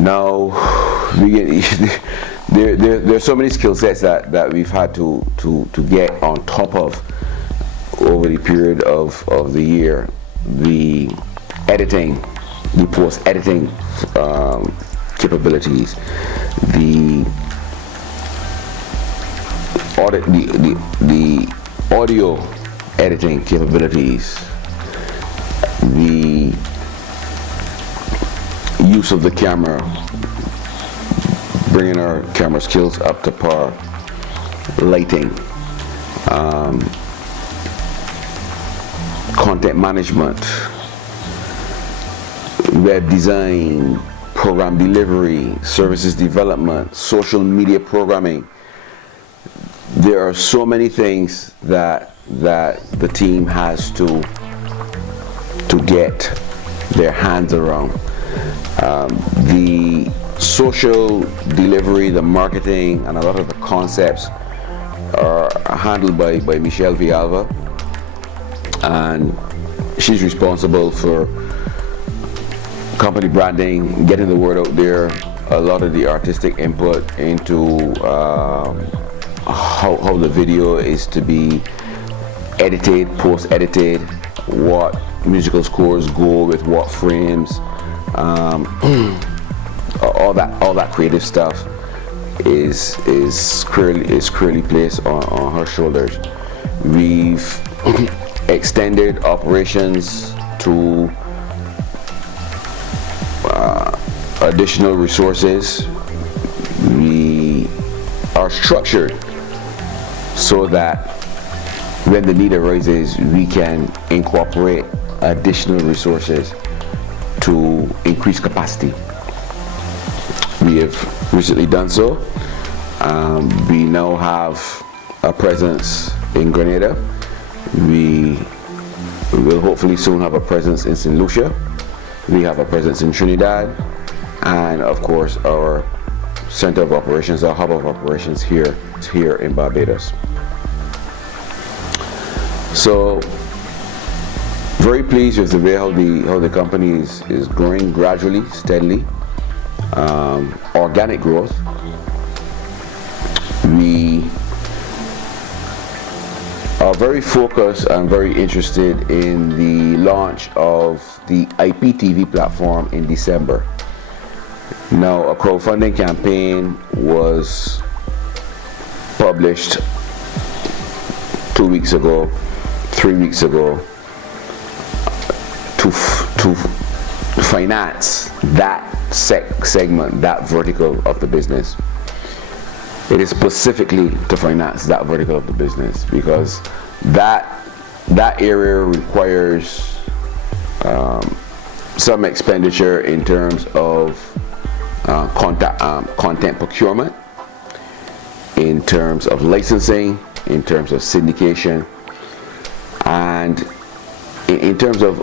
Now, we get, there's so many skill sets that we've had to get on top of over the period of the year. The editing, the post-editing capabilities, the audio editing capabilities, the use of the camera, bringing our camera skills up to par, lighting, content management, web design, program delivery, services development, social media programming. There are so many things that the team has to get their hands around. The social delivery, the marketing, and a lot of the concepts are handled by Michelle Villalba, and she's responsible for company branding, getting the word out there, a lot of the artistic input into how the video is to be edited, post-edited, what musical scores go with what frames, all that creative stuff is clearly placed on her shoulders. We've extended operations to additional resources. We are structured so that when the need arises, we can incorporate additional resources to increase capacity. We have recently done so. We now have a presence in Grenada. We will hopefully soon have a presence in St. Lucia. We have a presence in Trinidad, and of course our center of operations, our hub of operations here in Barbados. So very pleased with the way how the company is growing gradually, steadily, organic growth. We are very focused and very interested in the launch of the IPTV platform in December. Now, a crowdfunding campaign was published 2 weeks ago, 3 weeks ago, to finance that segment, that vertical of the business. It is specifically to finance that vertical of the business, because that area requires some expenditure in terms of content procurement, in terms of licensing, in terms of syndication, and in terms of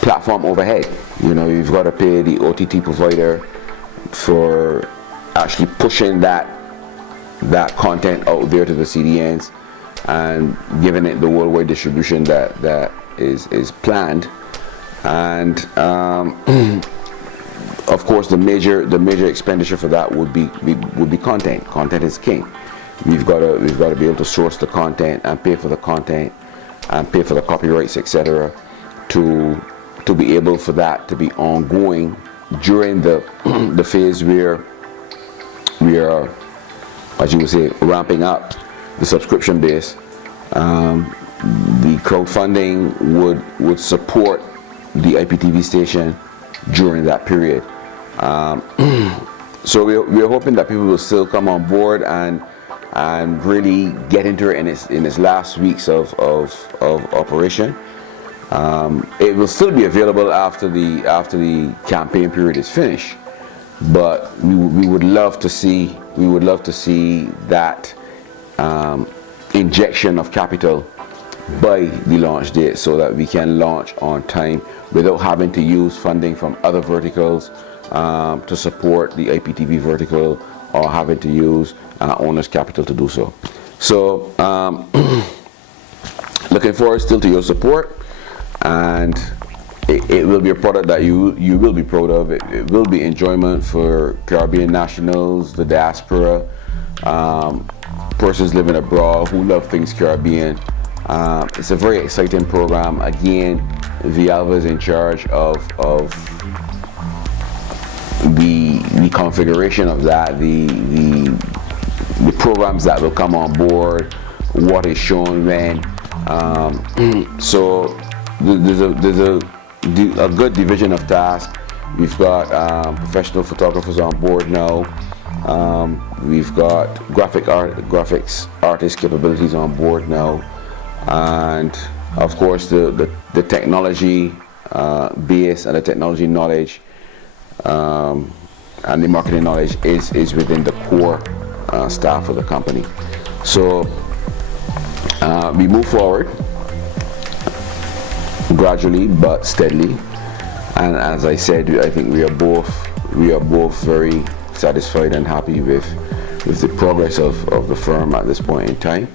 platform overhead. You know, you've got to pay the OTT provider for actually pushing that content out there to the CDNs and giving it the worldwide distribution that is planned. And of course, the major expenditure for that would be content. Content is king. We've got to be able to source the content and pay for the content and pay for the copyrights, etc., to be able for that to be ongoing during the phase where we are, as you would say, ramping up the subscription base. The crowdfunding would support the IPTV station during that period. So we're hoping that people will still come on board and really get into it in its last weeks of operation. It will still be available after the campaign period is finished, but we would love to see that injection of capital by the launch date, so that we can launch on time without having to use funding from other verticals to support the IPTV vertical, or having to use owner's capital to do so. So looking forward still to your support, and it will be a product that you will be proud of. It will be enjoyment for Caribbean nationals, the diaspora, persons living abroad who love things Caribbean. It's a very exciting program. Again, Villalba is in charge of the configuration of that, the programs that will come on board, what is shown when. So there's a good division of tasks. We've got professional photographers on board now. We've got graphics artist capabilities on board now, and of course the technology base and the technology knowledge and the marketing knowledge is within the core staff of the company. So we move forward gradually but steadily, and as I said, I think we are both very satisfied and happy with the progress of the firm at this point in time.